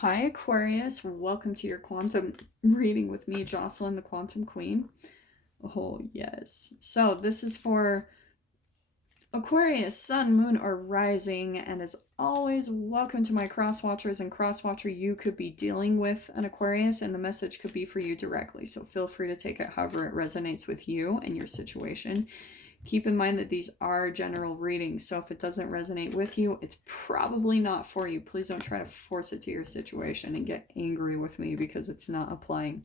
Hi, Aquarius. Welcome to your quantum reading with me, Jocelyn, the Quantum Queen. Oh, yes. So, this is for Aquarius, Sun, Moon, or Rising. And as always, welcome to my cross watchers. And cross watcher, you could be dealing with an Aquarius, and the message could be for you directly. So, feel free to take it however it resonates with you and your situation. Keep in mind that these are general readings, so if it doesn't resonate with you, it's probably not for you. Please don't try to force it to your situation and get angry with me because it's not applying.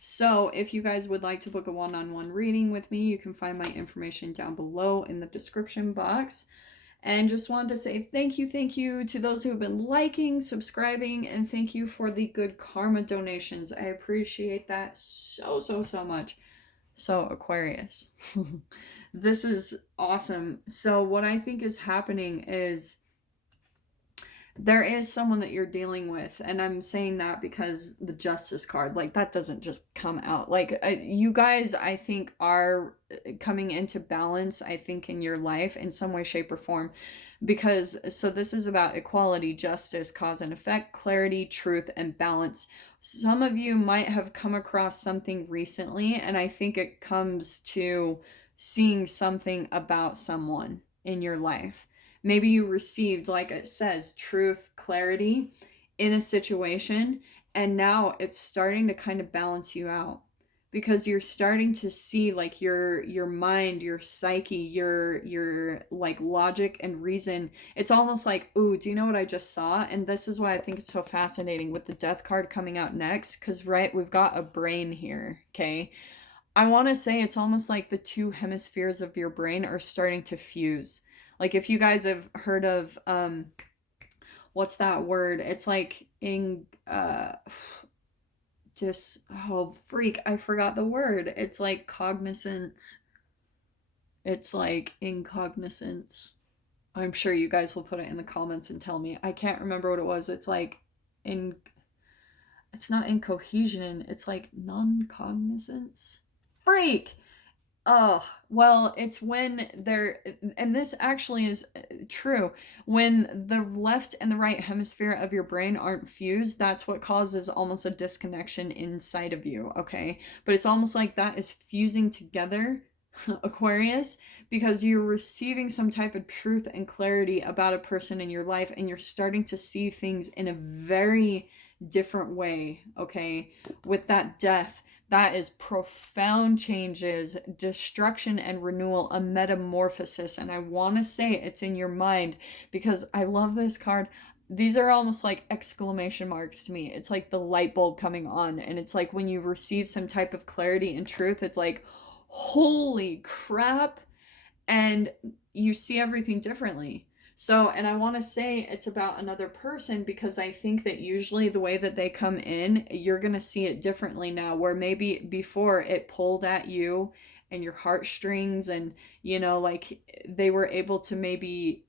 So if you guys would like to book a one-on-one reading with me, you can find my information down below in the description box. And just wanted to say thank you to those who have been liking, subscribing, and thank you for the good karma donations. I appreciate that so much. So, Aquarius. This is awesome. So what I think is happening is there is someone that you're dealing with, and I'm saying that because the Justice card, like, that doesn't just come out. Like, you guys, I think, are coming into balance, I think, in your life in some way, shape, or form. Because, so this is about equality, justice, cause and effect, clarity, truth, and balance. Some of you might have come across something recently, and I think it comes to seeing something about someone in your life. Maybe you received, like it says, truth, clarity in a situation, and now it's starting to kind of balance you out because you're starting to see, like, your mind, your psyche, your like logic and reason. It's almost like, ooh, do you know what I just saw? And this is why I think it's so fascinating with the Death card coming out next, because right, we've got a brain here. Okay, I want to say it's almost like the two hemispheres of your brain are starting to fuse. Like, if you guys have heard of what's that word? It's like in just oh freak, I forgot the word. It's like cognizance. It's like incognizance. I'm sure you guys will put it in the comments and tell me. I can't remember what it was. It's like in it's not incohesion, it's like non-cognizance. Freak. Oh, well, it's when they're, and this actually is true. When the left and the right hemisphere of your brain aren't fused, that's what causes almost a disconnection inside of you, okay? But it's almost like that is fusing together, Aquarius, because you're receiving some type of truth and clarity about a person in your life, and you're starting to see things in a very different way, okay? With that death, that is profound changes, destruction and renewal, a metamorphosis. And I want to say it's in your mind because I love this card. These are almost like exclamation marks to me. It's like the light bulb coming on. And it's like when you receive some type of clarity and truth, it's like, holy crap. And you see everything differently. So, and I want to say it's about another person because I think that usually the way that they come in, you're going to see it differently now, where maybe before it pulled at you and your heartstrings, and, you know, like they were able to maybe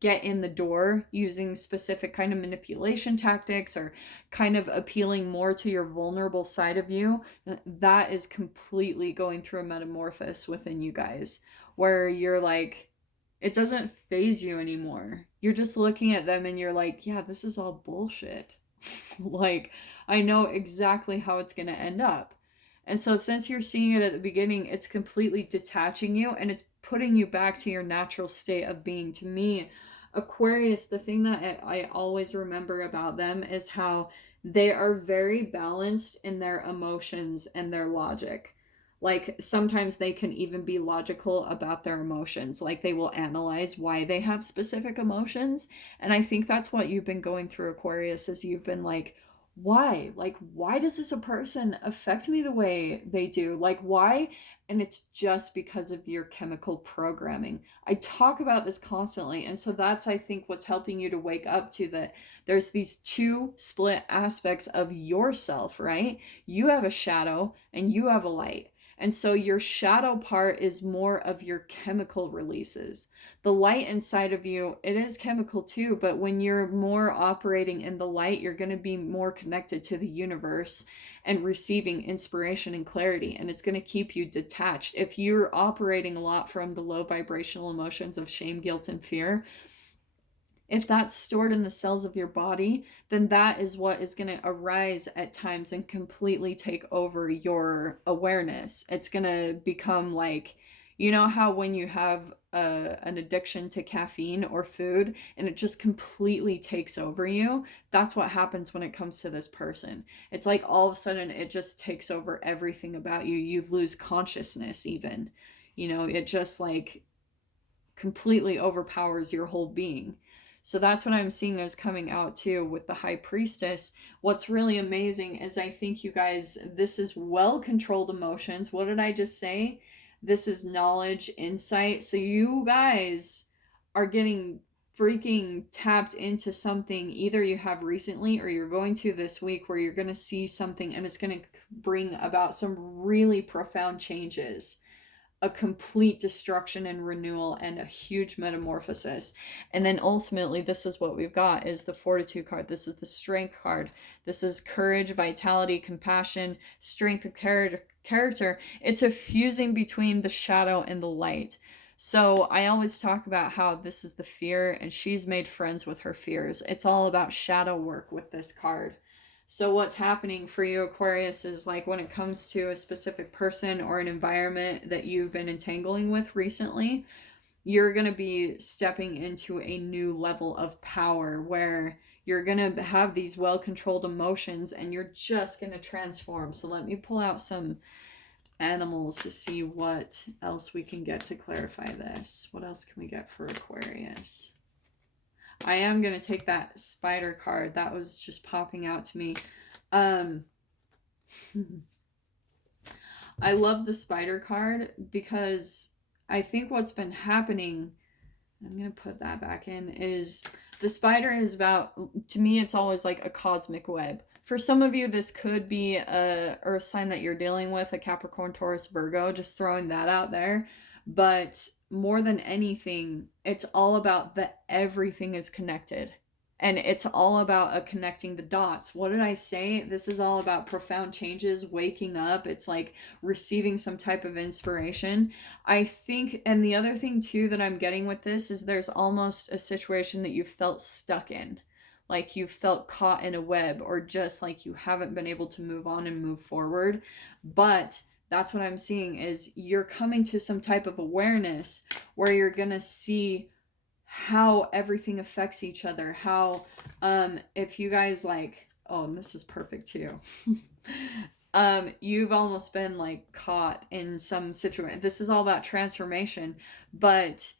get in the door using specific kind of manipulation tactics or kind of appealing more to your vulnerable side of you. That is completely going through a metamorphosis within you guys, where you're like, it doesn't phase you anymore. You're just looking at them and you're like, yeah, this is all bullshit. Like, I know exactly how it's going to end up. And so, since you're seeing it at the beginning, it's completely detaching you and it's putting you back to your natural state of being. To me, Aquarius, the thing that I always remember about them is how they are very balanced in their emotions and their logic. Like, sometimes they can even be logical about their emotions. Like, they will analyze why they have specific emotions. And I think that's what you've been going through, Aquarius, is you've been like, why? Like, why does this a person affect me the way they do? Like, why? And it's just because of your chemical programming. I talk about this constantly. And so that's, I think, what's helping you to wake up to that there's these two split aspects of yourself, right? You have a shadow and you have a light. And so your shadow part is more of your chemical releases. The light inside of you, it is chemical too, but when you're more operating in the light, you're going to be more connected to the universe and receiving inspiration and clarity, and it's going to keep you detached. If you're operating a lot from the low vibrational emotions of shame, guilt, and fear, if that's stored in the cells of your body, then that is what is going to arise at times and completely take over your awareness. It's going to become like, you know how when you have an addiction to caffeine or food and it just completely takes over you? That's what happens when it comes to this person. It's like all of a sudden it just takes over everything about you. You lose consciousness even. You know, it just like completely overpowers your whole being. So that's what I'm seeing as coming out too with the high priestess. What's really amazing is I think you guys, this is well controlled emotions. What did I just say? This is knowledge, insight. So you guys are getting freaking tapped into something either you have recently or you're going to this week, where you're going to see something and it's going to bring about some really profound changes, a complete destruction and renewal and a huge metamorphosis. And then ultimately, this is what we've got is the fortitude card. This is the strength card. This is courage, vitality, compassion, strength of character. It's a fusing between the shadow and the light. So I always talk about how this is the fear and she's made friends with her fears. It's all about shadow work with this card. So what's happening for you, Aquarius, is like when it comes to a specific person or an environment that you've been entangling with recently, you're going to be stepping into a new level of power where you're going to have these well-controlled emotions and you're just going to transform. So let me pull out some animals to see what else we can get to clarify this. What else can we get for Aquarius? I am going to take that spider card. That was just popping out to me. I love the spider card because I think what's been happening, I'm going to put that back in, is the spider is about, to me, it's always like a cosmic web. For some of you, this could be a earth sign that you're dealing with, a Capricorn, Taurus, Virgo, just throwing that out there. But more than anything, it's all about that everything is connected. And it's all about connecting the dots. What did I say? This is all about profound changes, waking up. It's like receiving some type of inspiration. I think, and the other thing too that I'm getting with this is there's almost a situation that you felt stuck in. Like you felt caught in a web, or just like you haven't been able to move on and move forward. But that's what I'm seeing is you're coming to some type of awareness where you're going to see how everything affects each other. How, if you guys like, oh, and this is perfect too. You've almost been like caught in some situation. This is all about transformation, but,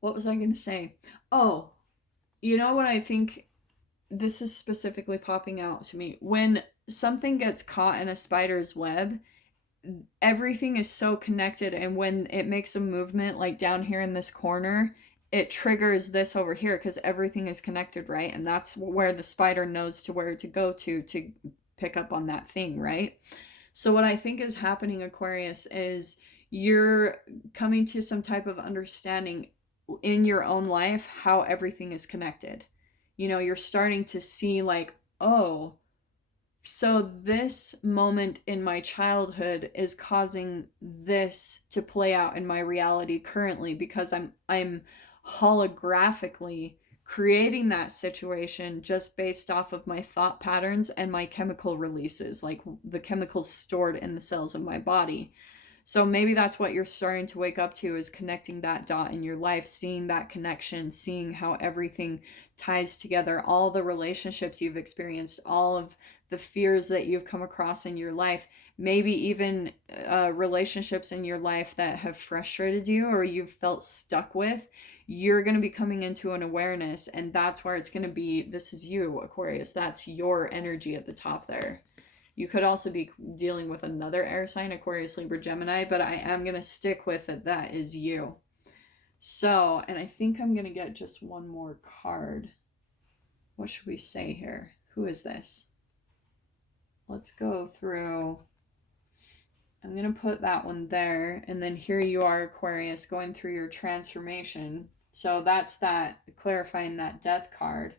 what was I going to say? Oh, you know what I think this is specifically popping out to me? When something gets caught in a spider's web, everything is so connected, and when it makes a movement like down here in this corner, it triggers this over here because everything is connected, right? And that's where the spider knows to where to go to pick up on that thing, right? So what I think is happening, Aquarius, is you're coming to some type of understanding in your own life how everything is connected. You know, you're starting to see like, oh, so this moment in my childhood is causing this to play out in my reality currently because I'm holographically creating that situation just based off of my thought patterns and my chemical releases, like the chemicals stored in the cells of my body. So maybe that's what you're starting to wake up to, is connecting that dot in your life, seeing that connection, seeing how everything ties together, all the relationships you've experienced, all of the fears that you've come across in your life, maybe even relationships in your life that have frustrated you or you've felt stuck with. You're going to be coming into an awareness, and that's where it's going to be, this is you, Aquarius. That's your energy at the top there. You could also be dealing with another air sign, Aquarius, Libra, Gemini, but I am going to stick with it. That is you. So, and I think I'm going to get just one more card. What should we say here? Who is this? Let's go through. I'm going to put that one there. And then here you are, Aquarius, going through your transformation. So that's that, clarifying that death card.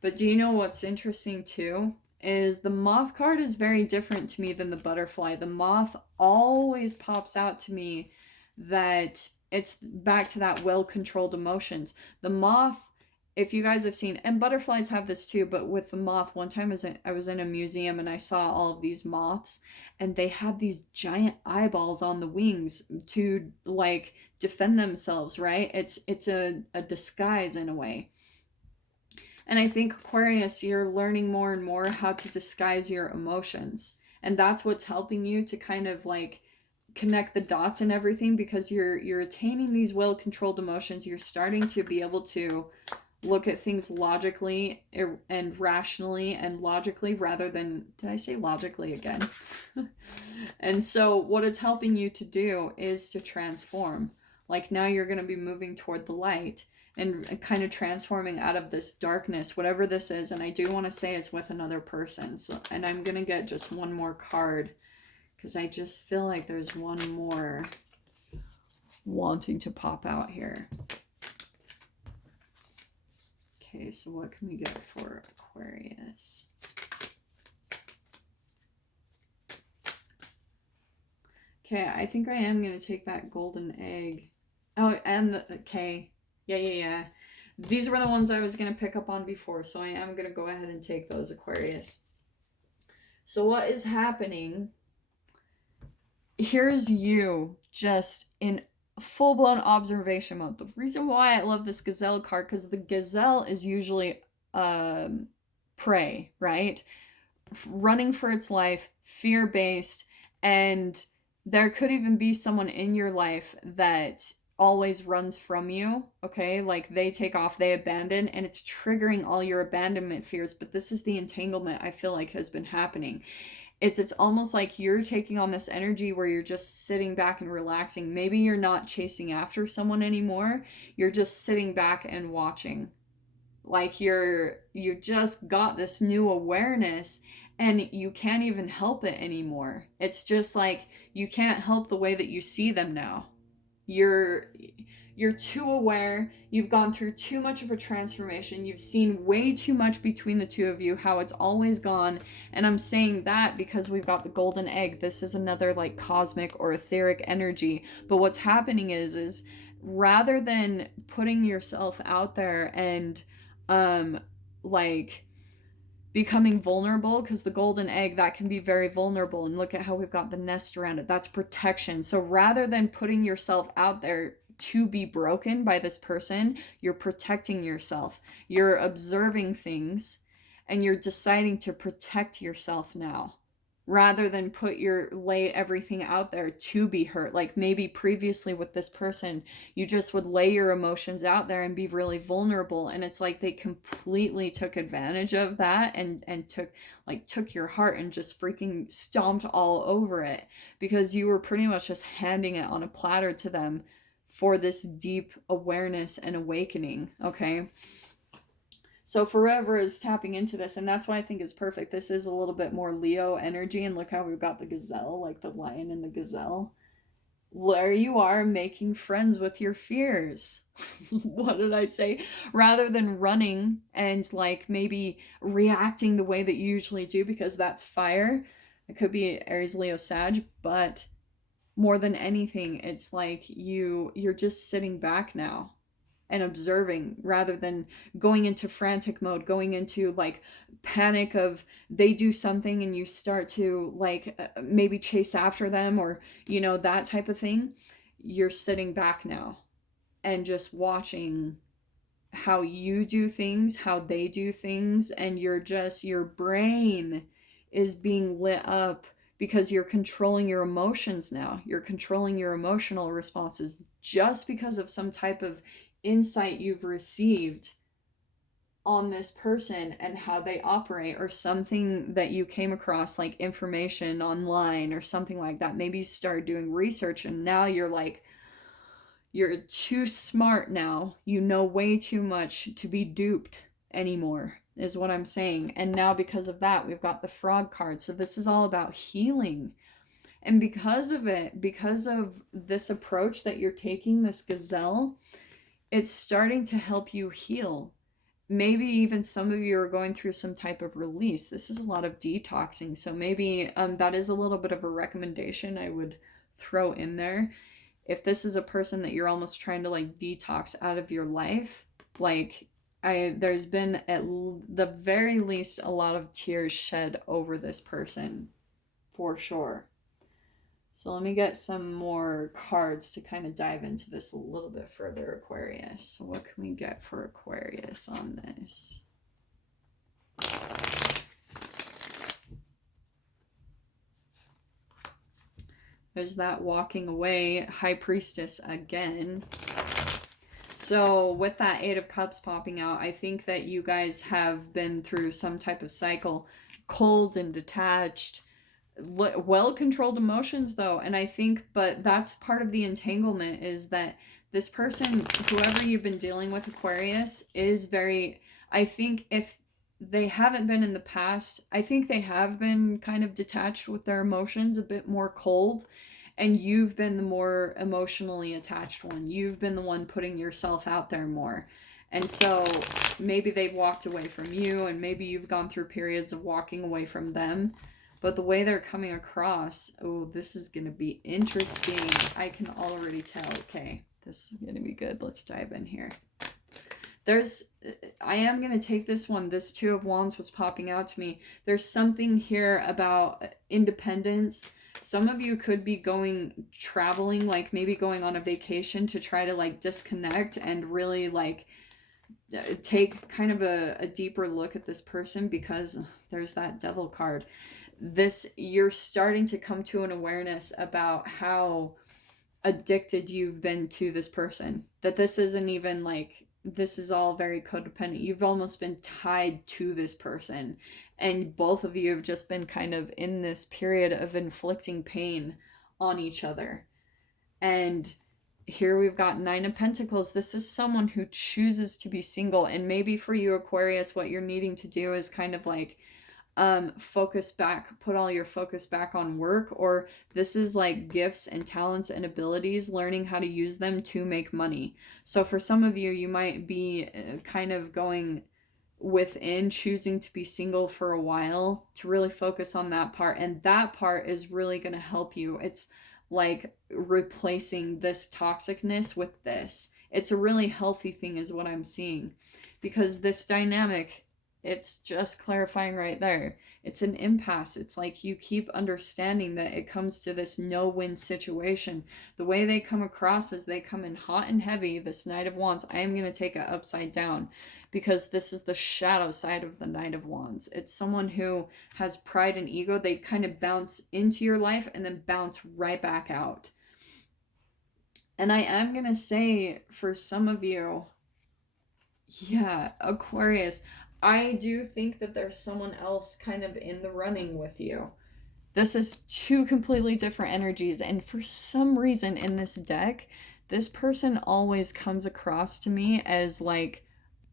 But do you know what's interesting too? Is the moth card is very different to me than the butterfly. The moth always pops out to me that It's back to that well-controlled emotions. The moth, if you guys have seen, and butterflies have this too, but with the moth, one time I was in a museum and I saw all of these moths, and they had these giant eyeballs on the wings to like defend themselves, right? It's a disguise in a way. And I think Aquarius, you're learning more and more how to disguise your emotions. And that's what's helping you to kind of like connect the dots and everything, because you're attaining these well-controlled emotions. You're starting to be able to look at things logically and rationally and logically, rather than, did I say logically again? And so what it's helping you to do is to transform. Like now you're going to be moving toward the light and kind of transforming out of this darkness, whatever this is. And I do want to say it's with another person. So, and I'm going to get just one more card, because I just feel like there's one more wanting to pop out here. Okay, so what can we get for Aquarius? Okay, I think I am going to take that golden egg. Oh, and okay. Yeah. These were the ones I was going to pick up on before, so I am going to go ahead and take those, Aquarius. So what is happening? Here's you just in full-blown observation mode. The reason why I love this gazelle card, because the gazelle is usually prey, right? Running for its life, fear-based, and there could even be someone in your life that always runs from you, okay? Like they take off, they abandon, and it's triggering all your abandonment fears. But this is the entanglement I feel like has been happening. It's almost like you're taking on this energy where you're just sitting back and relaxing. Maybe you're not chasing after someone anymore. You're just sitting back and watching. Like you just got this new awareness, and you can't even help it anymore. It's just like you can't help the way that you see them now. You're too aware. You've gone through too much of a transformation. You've seen way too much between the two of you, how it's always gone. And I'm saying that because we've got the golden egg. This is another like cosmic or etheric energy. But what's happening is rather than putting yourself out there and like becoming vulnerable, because the golden egg, that can be very vulnerable, and look at how we've got the nest around it. That's protection. So rather than putting yourself out there to be broken by this person, you're protecting yourself. You're observing things and you're deciding to protect yourself now, rather than lay everything out there to be hurt. Like maybe previously with this person, you just would lay your emotions out there and be really vulnerable, and it's like they completely took advantage of that and took your heart and just freaking stomped all over it, because you were pretty much just handing it on a platter to them for this deep awareness and awakening. Okay, so Forever is tapping into this, and that's why I think it's perfect. This is a little bit more Leo energy, and look how we've got the gazelle, like the lion and the gazelle. There you are, making friends with your fears. What did I say? Rather than running and like maybe reacting the way that you usually do, because that's fire. It could be Aries, Leo, Sag, but more than anything, it's like you're just sitting back now and observing, rather than going into frantic mode, going into like panic of they do something and you start to like maybe chase after them, or that type of thing. You're sitting back now and just watching how you do things, how they do things, and your brain is being lit up, because you're controlling your emotions now. You're controlling your emotional responses just because of some type of insight you've received on this person and how they operate, or something that you came across, like information online or something like that. Maybe you started doing research and now you're like, you're too smart now. You know way too much to be duped anymore, is what I'm saying. And now because of that, we've got the frog card. So this is all about healing. And because of it, because of this approach that you're taking, this gazelle, it's starting to help you heal. Maybe even some of you are going through some type of release. This is a lot of detoxing. So maybe that is a little bit of a recommendation I would throw in there, if this is a person that you're almost trying to like detox out of your life, like there's been at the very least a lot of tears shed over this person for sure. So let me get some more cards to kind of dive into this a little bit further, Aquarius. So what can we get for Aquarius on this? There's that walking away, High Priestess again. So with that Eight of Cups popping out, I think that you guys have been through some type of cycle, cold and detached, well-controlled emotions though. And I think, but that's part of the entanglement, is that this person, whoever you've been dealing with, Aquarius, is very, I think if they haven't been in the past, I think they have been kind of detached with their emotions, a bit more cold, and you've been the more emotionally attached one. You've been the one putting yourself out there more. And so maybe they've walked away from you, and maybe you've gone through periods of walking away from them. But the way they're coming across, oh, this is going to be interesting. I can already tell. Okay, this is going to be good. Let's dive in here. I am going to take this one. This Two of Wands was popping out to me. There's something here about independence. Some of you could be traveling, like maybe going on a vacation to try to like disconnect and really like take kind of a deeper look at this person, because there's that Devil card. You're starting to come to an awareness about how addicted you've been to this person, that this isn't even like, this is all very codependent. You've almost been tied to this person, and both of you have just been kind of in this period of inflicting pain on each other. And here we've got Nine of Pentacles. This is someone who chooses to be single, and maybe for you, Aquarius, what you're needing to do is kind of like focus back, put all your focus back on work, or this is like gifts and talents and abilities, learning how to use them to make money. So for some of you, you might be kind of going within, choosing to be single for a while to really focus on that part, and that part is really going to help you. It's like replacing this toxicness with this. It's a really healthy thing is what I'm seeing, because this dynamic, it's just clarifying right there. It's an impasse. It's like you keep understanding that it comes to this no-win situation. The way they come across is they come in hot and heavy. This Knight of Wands, I am going to take it upside down, because this is the shadow side of the Knight of Wands. It's someone who has pride and ego. They kind of bounce into your life and then bounce right back out. And I am going to say, for some of you, yeah, Aquarius, I do think that there's someone else kind of in the running with you. This is two completely different energies, and for some reason in this deck, this person always comes across to me as like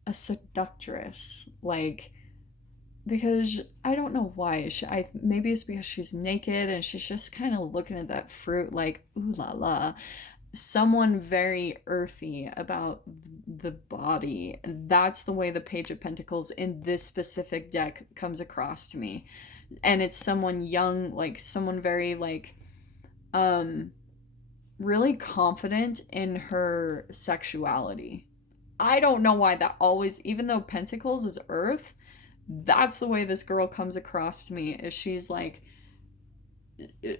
a seductress, like, because I don't know why. Maybe it's because she's naked and she's just kind of looking at that fruit like, ooh la la. Someone very earthy about the body. That's the way the Page of Pentacles in this specific deck comes across to me. And it's someone young, like someone very like really confident in her sexuality. I don't know why that always, even though Pentacles is earth, that's the way this girl comes across to me, is she's like,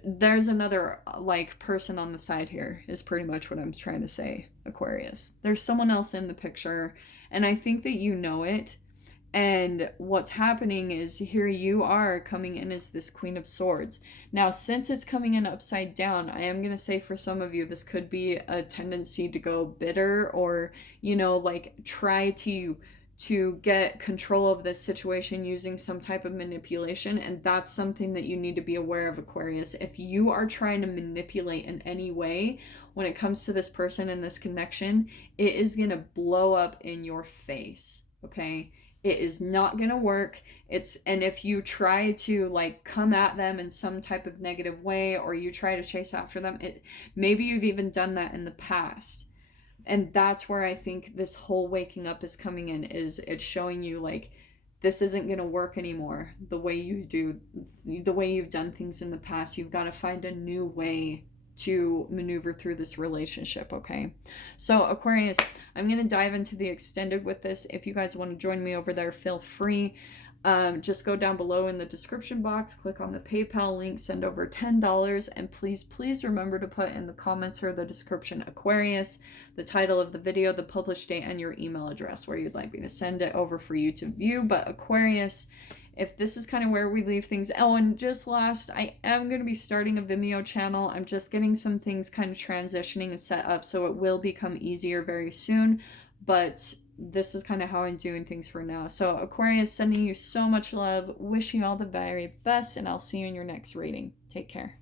there's another like person on the side here, is pretty much what I'm trying to say, Aquarius. There's someone else in the picture, and I think that you know it. And what's happening is, here you are coming in as this Queen of Swords. Now, since it's coming in upside down, I am going to say for some of you, this could be a tendency to go bitter, or, you know, like try to get control of this situation using some type of manipulation. And that's something that you need to be aware of, Aquarius. If you are trying to manipulate in any way when it comes to this person and this connection, it is going to blow up in your face, okay? It is not going to work. And if you try to like come at them in some type of negative way, or you try to chase after them, maybe you've even done that in the past. And that's where I think this whole waking up is coming in, is it's showing you like, this isn't going to work anymore. The way you've done things in the past, you've got to find a new way to maneuver through this relationship, okay? So Aquarius, I'm going to dive into the extended with this. If you guys want to join me over there, feel free. Just go down below in the description box, click on the PayPal link, send over $10, and please remember to put in the comments or the description Aquarius, the title of the video, the published date, and your email address where you'd like me to send it over for you to view. But Aquarius, if this is kind of where we leave things. Oh, and just last, I am going to be starting a Vimeo channel. I'm just getting some things kind of transitioning and set up, so it will become easier very soon. But this is kind of how I'm doing things for now. So Aquarius, sending you so much love, wishing you all the very best, and I'll see you in your next reading. Take care.